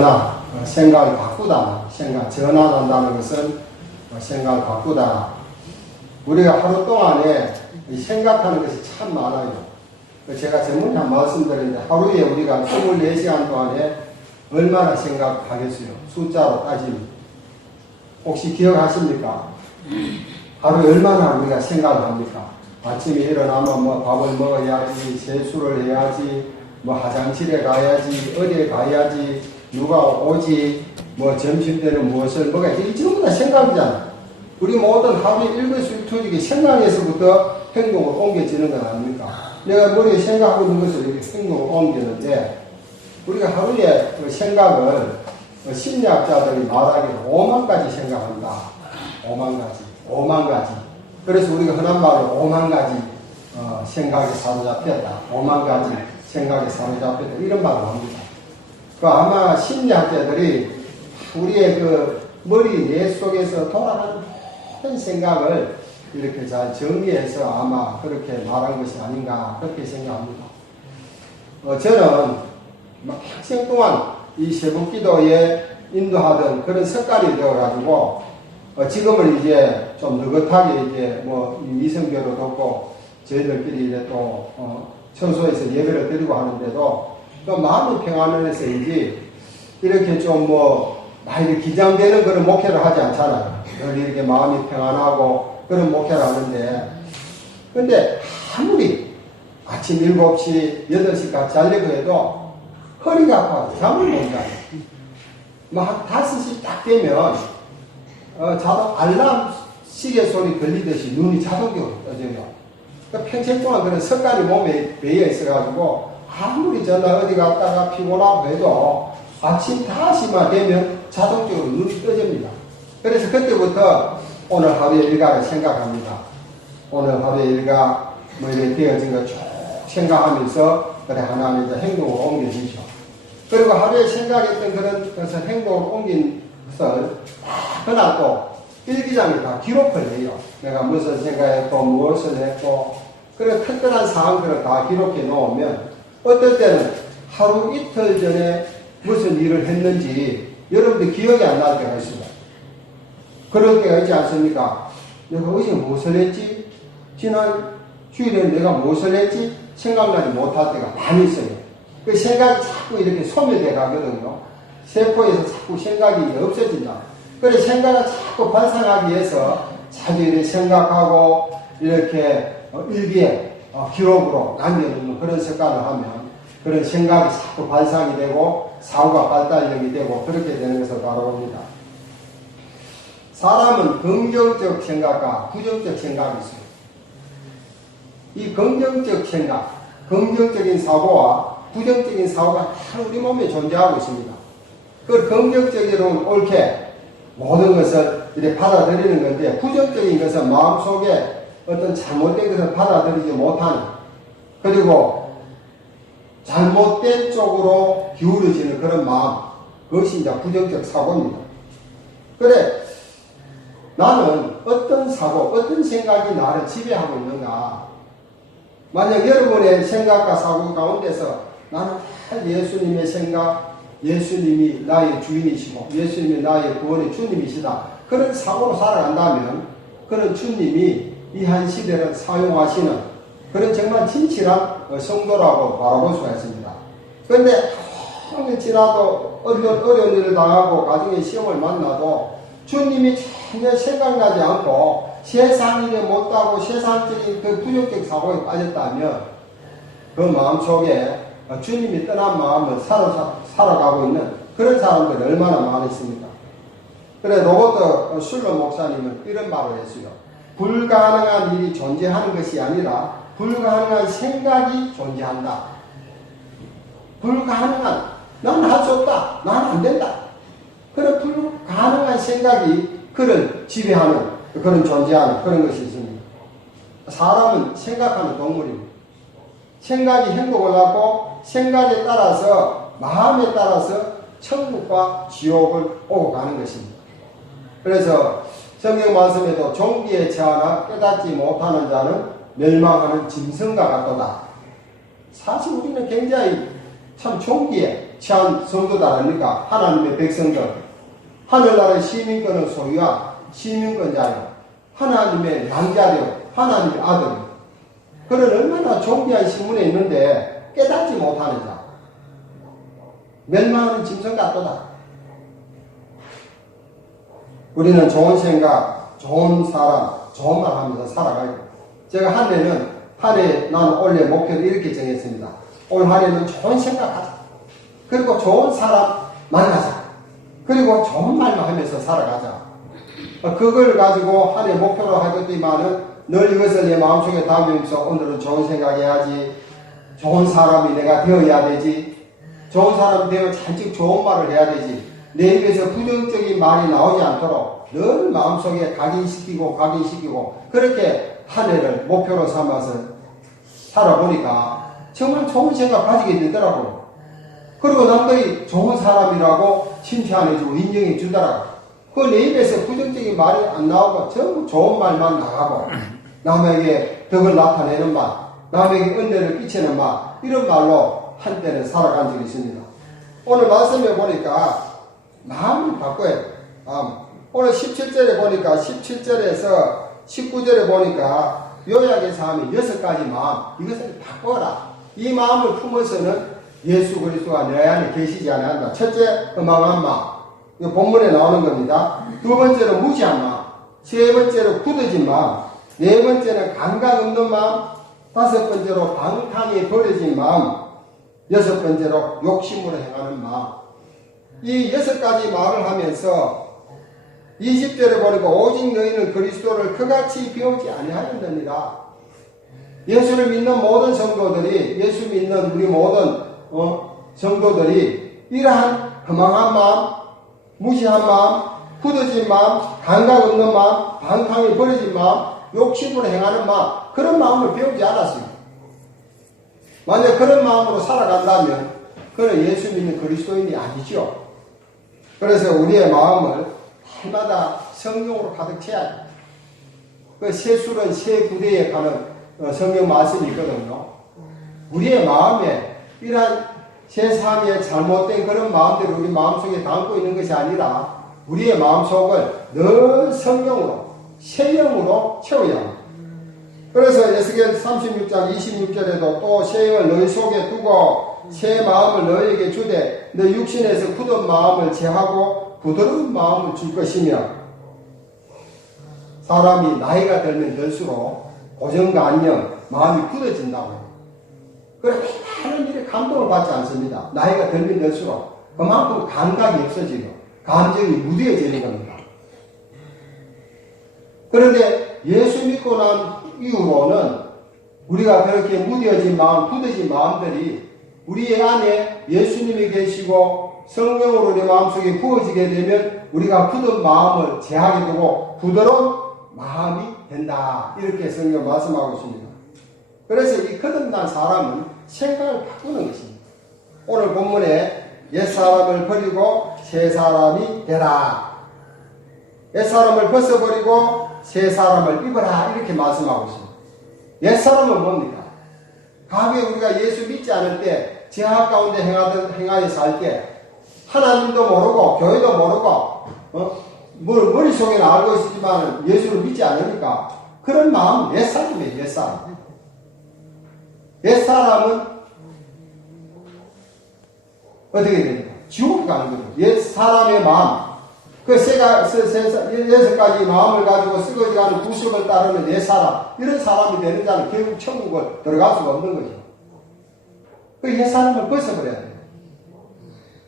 전화, 어, 생각을 바꾸다. 생각, 전환한다는 것은 어, 생각을 바꾸다. 우리가 하루 동안에 이 생각하는 것이 참 많아요. 그 제가 전문에 한 말씀드렸는데 하루에 우리가 24시간 동안에 얼마나 생각하겠어요? 숫자로 따지면. 혹시 기억하십니까? 하루에 얼마나 우리가 생각을 합니까? 아침에 일어나면 뭐 밥을 먹어야지, 세수를 해야지, 뭐 화장실에 가야지, 어디에 가야지, 누가 오지, 뭐 점심 때는 무엇을 먹어야지. 이 전부 다 생각이잖아. 우리 모든 하루에 일거수일투족이 생각에서부터 행동으로 옮겨지는 건 아닙니까? 내가 머리에 생각하고 있는 것을 이렇게 행동으로 옮기는데, 우리가 하루에 그 생각을 그 심리학자들이 말하기로 5만 가지 생각한다. 5만 가지. 5만 가지. 그래서 우리가 흔한 말로 5만 가지 어, 생각에 사로잡혔다. 5만 가지 생각에 사로잡혔다. 이런 말을 합니다. 그 아마 심리학자들이 우리의 그 머리 뇌 속에서 돌아가는 모든 생각을 이렇게 잘 정리해서 아마 그렇게 말한 것이 아닌가 그렇게 생각합니다. 어, 저는 막 평생 동안 이 세북기도에 인도하던 그런 습관이 되어가지고 어, 지금은 이제 좀 느긋하게 이제 뭐이 미성교도 돕고 저희들끼리 이제 또 어, 청소에서 예배를 드리고 하는데도 또 마음이 평안해서인지 이렇게 좀 뭐 많이 기장되는 그런 목회를 하지 않잖아요. 늘 이렇게 마음이 평안하고 그런 목회를 하는데 근데 아무리 아침 7시, 8시까지 자려고 해도 허리가 아파서 잠을 못 자요. 막 5시 딱 되면 어, 자동 알람 시계 소리 들리듯이 눈이 자동적으로 떠져요. 그러니까 평생 동안 그런 습관이 몸에 배어 있어가지고 아무리 전화 어디 갔다가 피곤하고 해도 아침 5시만 되면 자동적으로 눈이 떠집니다. 그래서 그때부터 오늘 하루의 일과를 생각합니다. 오늘 하루의 일과 뭐 이렇게 되어진 거 쭉 생각하면서 그래 하나님 이제 행동으로 옮겨지죠. 그리고 하루에 생각했던 그런 것을 행동으로 옮긴 것을 그날 또 일기장에 다 기록을 해요. 내가 무엇을 생각했고 무엇을 했고 그런 특별한 사항들을 다 기록해 놓으면 어떨 때는 하루 이틀 전에 무슨 일을 했는지 여러분들 기억이 안 날 때가 있습니다. 그럴 때가 있지 않습니까? 내가 어제 무엇을 했지? 지난 주일에 내가 무엇을 했지? 생각나지 못할 때가 많이 있어요. 그 생각이 자꾸 이렇게 소멸돼 가거든요. 세포에서 자꾸 생각이 없어진다. 그래 생각을 자꾸 발상하기 위해서 자주 이렇게 생각하고 이렇게 어, 일기에 어, 기록으로 남겨놓는 그런 습관을 하면 그런 생각이 자꾸 발상이 되고 사고가 발달력이 되고 그렇게 되는 것을 바라봅니다. 사람은 긍정적 생각과 부정적 생각이 있어요. 이 긍정적 생각, 긍정적인 사고와 부정적인 사고가 다 우리 몸에 존재하고 있습니다. 그 긍정적으로는 옳게 모든 것을 이렇게 받아들이는 건데 부정적인 것은 마음속에 어떤 잘못된 것을 받아들이지 못하는 그리고 잘못된 쪽으로 기울어지는 그런 마음 그것이 이제 부정적 사고입니다. 그래 나는 어떤 사고 어떤 생각이 나를 지배하고 있는가 만약 여러분의 생각과 사고 가운데서 나는 예수님의 생각 예수님이 나의 주인이시고 예수님이 나의 구원의 주님이시다. 그런 사고로 살아간다면 그런 주님이 이 한 시대를 사용하시는 그런 정말 진실한 성도라고 바라볼 수가 있습니다. 그런데 평일 지나도 어려운, 어려운 일을 당하고 가정의 시험을 만나도 주님이 전혀 생각나지 않고 세상 일에 못하고 세상적인 그 부정적 사고에 빠졌다면 그 마음속에 주님이 떠난 마음을 살아, 살아가고 있는 그런 사람들이 얼마나 많이 있습니까? 그래, 로버트 슐러 목사님은 이런 말을 했어요. 불가능한 일이 존재하는 것이 아니라 불가능한 생각이 존재한다. 불가능한, 난 할 수 없다. 난 안 된다. 그런 불가능한 생각이 그를 지배하는, 그런 존재하는 그런 것이 있습니다. 사람은 생각하는 동물입니다. 생각이 행동을 하고 생각에 따라서 마음에 따라서 천국과 지옥을 오고 가는 것입니다. 그래서 성경 말씀에도 종기에 처하나 깨닫지 못하는 자는 멸망하는 짐승과 같도다. 사실 우리는 굉장히 참 종기에 취한 성도들 아닙니까? 하나님의 백성들. 하늘나라의 시민권을 소유한 시민권자요. 하나님의 양자요. 하나님의 아들요. 그는 얼마나 존귀한 신분에 있는데 깨닫지 못하는 자. 멸망하는 짐승 같도다. 우리는 좋은 생각, 좋은 사람, 좋은 말 하면서 살아가요. 제가 한 해는, 한 해 나는 올해 목표를 이렇게 정했습니다. 올 한 해는 좋은 생각하자. 그리고 좋은 사람 만나자. 그리고 좋은 말만 하면서 살아가자. 어, 그걸 가지고 한 해 목표로 하겠지만은 늘 이것을 내 마음속에 담으면서 오늘은 좋은 생각해야지. 좋은 사람이 내가 되어야 되지. 좋은 사람이 되면 잔뜩 좋은 말을 해야 되지. 내 입에서 부정적인 말이 나오지 않도록 늘 마음속에 각인시키고 각인시키고 그렇게 한 해를 목표로 삼아서 살아보니까 정말 좋은 생각 가지게 되더라고요. 그리고 남들이 좋은 사람이라고 칭찬해주고 인정해 주더라고요. 그 내 입에서 부정적인 말이 안 나오고 전부 좋은 말만 나가고 남에게 덕을 나타내는 말, 남에게 은혜를 끼치는 말 이런 말로 한때는 살아간 적이 있습니다. 오늘 말씀에 보니까 마음을 바꿔야 돼. 마음. 오늘 17절에 보니까 17절에서 19절에 보니까 요약해서 하면 여섯 가지 마음 이것을 바꿔라. 이 마음을 품어서는 예수 그리스도가 내 안에 계시지 않는다. 첫째 허망한 마음. 이 본문에 나오는 겁니다. 두 번째로 무지한 마음. 세 번째로 굳어진 마음. 네 번째는 감각 없는 마음. 다섯 번째로 방탕이 버려진 마음. 여섯 번째로 욕심으로 행하는 마음. 이 여섯 가지 말을 하면서 20절에 보니까 오직 너희는 그리스도를 그같이 배우지 아니하였느니라. 예수를 믿는 모든 성도들이 예수 믿는 우리 모든 어, 성도들이 이러한 허망한 마음, 무시한 마음, 굳어진 마음, 감각 없는 마음, 방탕이 버려진 마음, 욕심으로 행하는 마음 그런 마음을 배우지 않았어요. 만약 그런 마음으로 살아간다면 그는 예수 믿는 그리스도인이 아니죠. 그래서 우리의 마음을 날마다 성령으로 가득 채야 돼. 그 세술은 세 부대에 가는 어, 성경 말씀이 있거든요. 우리의 마음에 이러한 세상의 잘못된 그런 마음들을 우리 마음속에 담고 있는 것이 아니라 우리의 마음속을 늘 성령으로, 새 영으로 채워야 합니다. 그래서 에스겔 36장 26절에도 또새 영을 너희 속에 두고 새 마음을 너희에게 주되 너 육신에서 굳은 마음을 제하고 부드러운 마음을 줄 것이며 사람이 나이가 들면 들수록 고정관념 마음이 굳어진다고 요. 그래 많은 일에 감동을 받지 않습니다. 나이가 들면 들수록 그만큼 감각이 없어지고 감정이 무뎌지는 겁니다. 그런데 예수 믿고 난 이후로는 우리가 그렇게 무뎌진 마음, 굳어진 마음들이 우리 안에 예수님이 계시고 성령으로 우리 마음속에 부어지게 되면 우리가 굳은 마음을 제하게 되고 부드러운 마음이 된다. 이렇게 성경 말씀하고 있습니다. 그래서 이 거듭난 사람은 생각을 바꾸는 것입니다. 오늘 본문에 옛사람을 버리고 새사람이 되라. 옛사람을 벗어버리고 새사람을 입어라. 이렇게 말씀하고 있습니다. 옛사람은 뭡니까? 과거에 우리가 예수 믿지 않을 때, 제약 가운데 행하던, 행하여 살 때, 하나님도 모르고, 교회도 모르고, 어? 머릿속에는 알고 있지만 예수를 믿지 않으니까, 그런 마음, 옛사람이에요, 옛사람. 옛사람은 어떻게 됩니까? 지옥에 가는 거죠. 옛사람의 마음. 그 세가, 세, 세, 여섯 가지 마음을 가지고 쓰거지 가는 구속을 따르는 옛사람. 이런 사람이 되는 자는 결국 천국을 들어갈 수가 없는 거죠. 그 옛사람을 벗어버려야 돼요.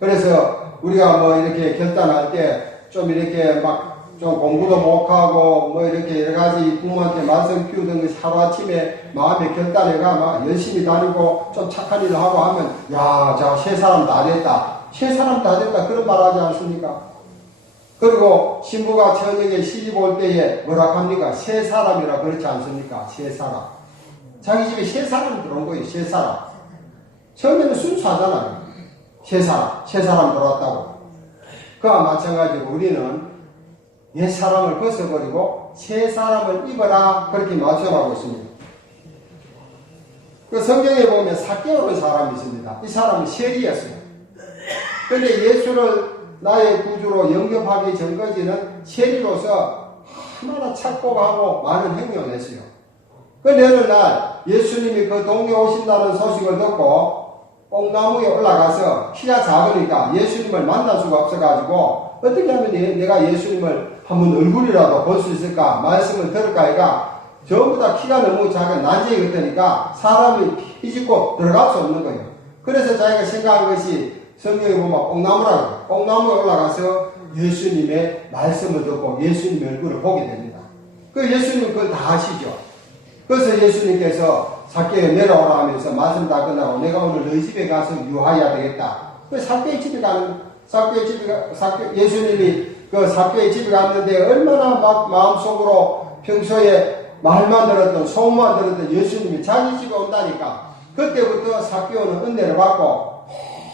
그래서 우리가 뭐 이렇게 결단할 때 좀 이렇게 막 좀 공부도 못하고 뭐 이렇게 여러 가지 부모한테 말씀 키우던 것이 하루아침에 마음에 결단해가 막 열심히 다니고 좀 착한 일을 하고 하면 야, 저새 사람 다 됐다. 새 사람 다 됐다. 그런 말 하지 않습니까? 그리고 신부가 저녁에 시집 올 때에 뭐라 합니까? 새 사람이라 그렇지 않습니까? 새 사람. 자기 집에 새 사람이 들어온 거예요. 새 사람. 처음에는 순수하잖아요. 새 사람. 새 사람 들어왔다고. 그와 마찬가지로 우리는 옛 사람을 벗어버리고 새 사람을 입어라. 그렇게 말씀하고 있습니다. 그 성경에 보면 사개오른 사람이 있습니다. 이 사람이 세리였어요. 근데 예수를 나의 구주로 영접하기 전까지는 세리로서 얼마나 착복하고 많은 행동을 했어요. 근데 어느 날 예수님이 그 동네 오신다는 소식을 듣고 뽕나무에 올라가서 키가 작으니까 예수님을 만날 수가 없어가지고 어떻게 하면 내- 내가 예수님을 한번 얼굴이라도 볼 수 있을까 말씀을 들을까 해가 전부 다 키가 너무 작은 난쟁이 같으니까 사람이 피집고 들어갈 수 없는 거예요. 그래서 자기가 생각한 것이 성경에 보면 뽕나무라고 뽕나무에 올라가서 예수님의 말씀을 듣고 예수님의 얼굴을 보게 됩니다. 그 예수님 그걸 다 아시죠. 그래서 예수님께서 사케에 내려오라 하면서 말씀 다 끝나고 내가 오늘 너희 집에 가서 유하여야 되겠다. 그 사케의 집에 가는 사케의 집에 가, 사케 예수님이 그 사케의 집에 갔는데 얼마나 막 마음속으로 평소에 말만 들었던 소문만 들었던 예수님이 자기 집에 온다니까 그때부터 사케오는 은혜를 받고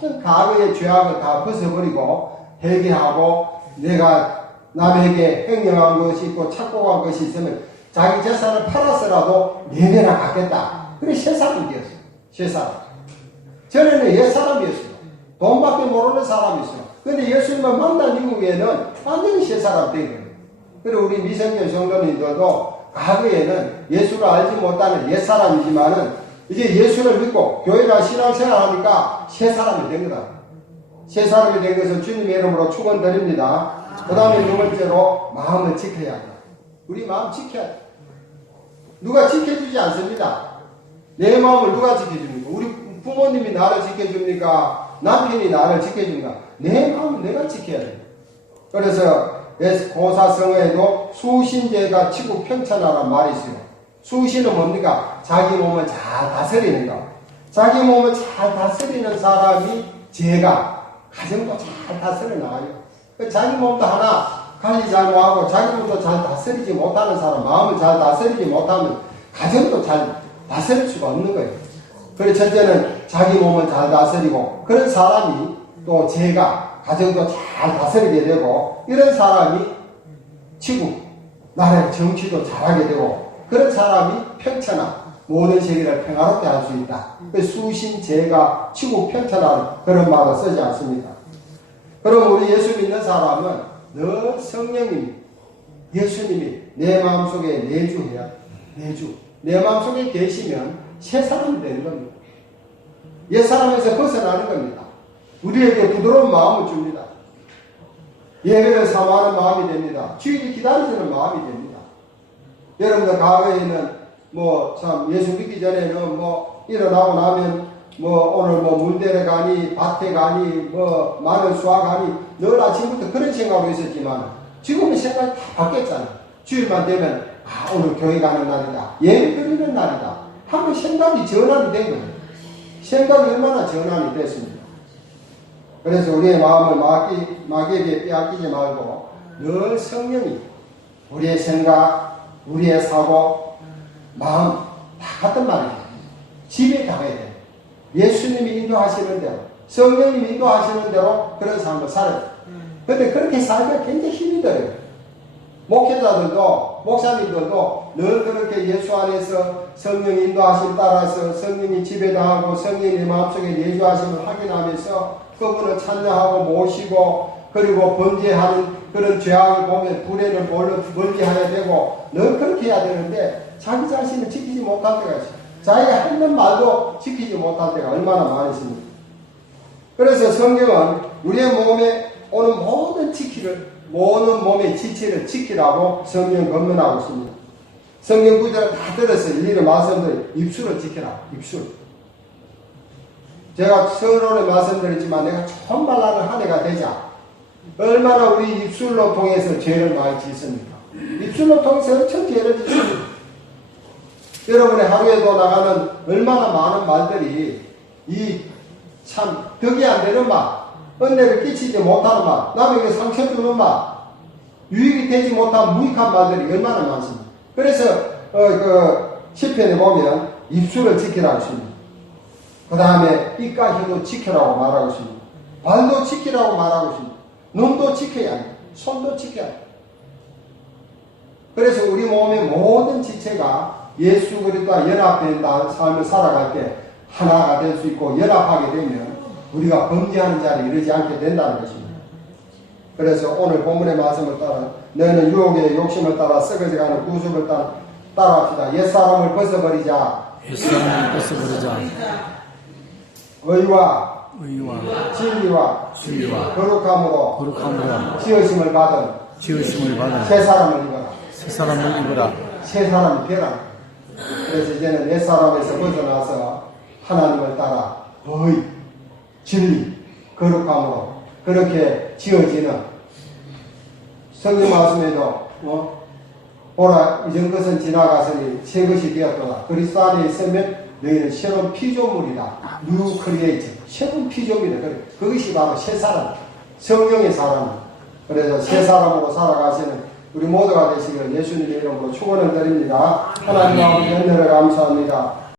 모든 과거의 죄악을 다 벗어버리고 회개하고 내가 남에게 횡령한 것이 있고 착복한 것이 있으면 자기 재산을 팔아서라도 내내나 갚겠다. 그래 새 사람이 되었어요. 새 사람. 전에는 옛 사람이었어요. 돈밖에 모르는 사람이었어요. 근데 예수님을 만난 이후에는 완전히 새 사람 된 거예요. 그리고 우리 미성년 성도님들도 과거에는 예수를 알지 못하는 옛 사람이지만은 이제 예수를 믿고 교회나 신앙생활 하니까 새 사람이 된 거다. 새 사람이 된 것을 주님의 이름으로 축원드립니다. 그 다음에 두 번째로 마음을 지켜야 한다. 우리 마음 지켜야 돼. 누가 지켜주지 않습니다. 내 마음을 누가 지켜줍니까? 우리 부모님이 나를 지켜줍니까? 남편이 나를 지켜줍니까? 내 마음을 내가 지켜야 돼. 그래서 고사성어에도 수신제가 치고 편찬하라는 말이 있어요. 수신은 뭡니까? 자기 몸을 잘 다스리는 거. 자기 몸을 잘 다스리는 사람이 제가 가정도 잘 다스려 나가요. 그 자기 몸도 하나 관리 잘 못하고 자기 몸도 잘 다스리지 못하는 사람, 마음을 잘 다스리지 못하면 가정도 잘 다스릴 수가 없는 거예요. 그래 첫째는 자기 몸을 잘 다스리고 그런 사람이 또 제가 가정도 잘 다스리게 되고 이런 사람이 지구, 나라의 정치도 잘하게 되고 그런 사람이 평천한 모든 세계를 평화롭게 할 수 있다. 그 수신 제가 치고 편찬하는 그런 말을 쓰지 않습니다. 그럼 우리 예수 믿는 사람은 늘 성령님이 예수님이 내 마음속에 내주해야 돼. 내주. 내 마음속에 계시면 새 사람이 되는 겁니다. 옛 사람에서 벗어나는 겁니다. 우리에게 부드러운 마음을 줍니다. 예배를 사모하는 마음이 됩니다. 주일이 기다려주는 마음이 됩니다. 여러분들 과거에는 뭐 참 예수 믿기 전에는 뭐 일어나고 나면 뭐 오늘 뭐 물대를 가니 밭에 가니 뭐 마늘 수확하니 늘 아침부터 그런 생각으로 있었지만 지금은 생각이 다 바뀌었잖아. 주일만 되면 아 오늘 교회 가는 날이다. 예배 드리는 날이다. 하고 생각이 전환이 된 거예요. 생각이 얼마나 전환이 됐습니다. 그래서 우리의 마음을 마귀, 마귀에게 빼앗기지 말고 늘 성령이 우리의 생각, 우리의 사고, 마음 다 같은 말이에요. 집에 가야 돼요. 예수님이 인도하시는 대로, 성령님이 인도하시는 대로 그런 삶을 살아요. 근데 그렇게 살면 굉장히 힘이 들어요. 목회자들도, 목사님들도 늘 그렇게 예수 안에서 성령 인도하심 따라서 성령이 지배당하고 성령이 마음속에 내주하심을 확인하면서 그분을 찬양하고 모시고 그리고 번제하는 그런 죄악을 보면 불에는 멀- 멀게 하야 되고 늘 그렇게 해야 되는데 자기 자신을 지키지 못할 때가 있어요. 자기가 하는 말도 지키지 못할 때가 얼마나 많이 있습니까? 그래서 성경은 우리의 몸에 오는 모든 지키를 모든 몸의 지체를 지키라고 성경 권면하고 있습니다. 성경 구절을 다 들어서 일일이 말씀드려 입술을 지켜라. 입술. 제가 서론에 말씀드렸지만 내가 처음 말하는 한 해가 되자 얼마나 우리 입술로 통해서 죄를 많이 짓습니까? 입술로 통해서 엄청 죄를 짓습니다. 여러분의 하루에도 나가는 얼마나 많은 말들이 이 참 덕이 안 되는 말, 은혜를 끼치지 못하는 말, 남에게 상처 주는 말, 유익이 되지 못한 무익한 말들이 얼마나 많습니다. 그래서 어, 그 시편에 보면 입술을 지키라고 했습니다. 그 다음에 혀도 지키라고 말하고 있습니다. 발도 지키라고 말하고 있습니다. 눈도 지켜야 합니다. 손도 지켜야 합니다. 그래서 우리 몸의 모든 지체가 예수 그리스도와 연합된 삶을 살아갈 때 하나가 될 수 있고 연합하게 되면 우리가 범죄하는 자리 이르지 않게 된다는 것입니다. 그래서 오늘 본문의 말씀을 따라 너희는 유혹의 욕심을 따라 썩어져가는 구속을 따라 따라합시다. 옛사람을 벗어버리자. 옛사람을 벗어버리자 의와 의와 진리와 진리와 거룩함으로 거룩함으로 지으심을 받은 지으심을 받아 새 사람을 입어라. 새 사람을 입어라 새 사람이 되라. 그래서 이제는 옛 사람에서 벗어나서 하나님을 따라 의, 진리, 거룩함으로 그렇게 지어지는 성경 말씀에도 어? 보라 이전 것은 지나갔으니 새 것이 되었도다. 그리스도 안에 있으면 너희는 새로운 피조물이다. 뉴 크리에이트. 새로운 피조물이다. 그래. 그것이 바로 새 사람. 성령의 사람. 그래서 새 사람으로 살아가시는 우리 모두가 되시기를 예수님의 이름으로 축원을 드립니다. 하나님 아버지 은혜를 감사합니다.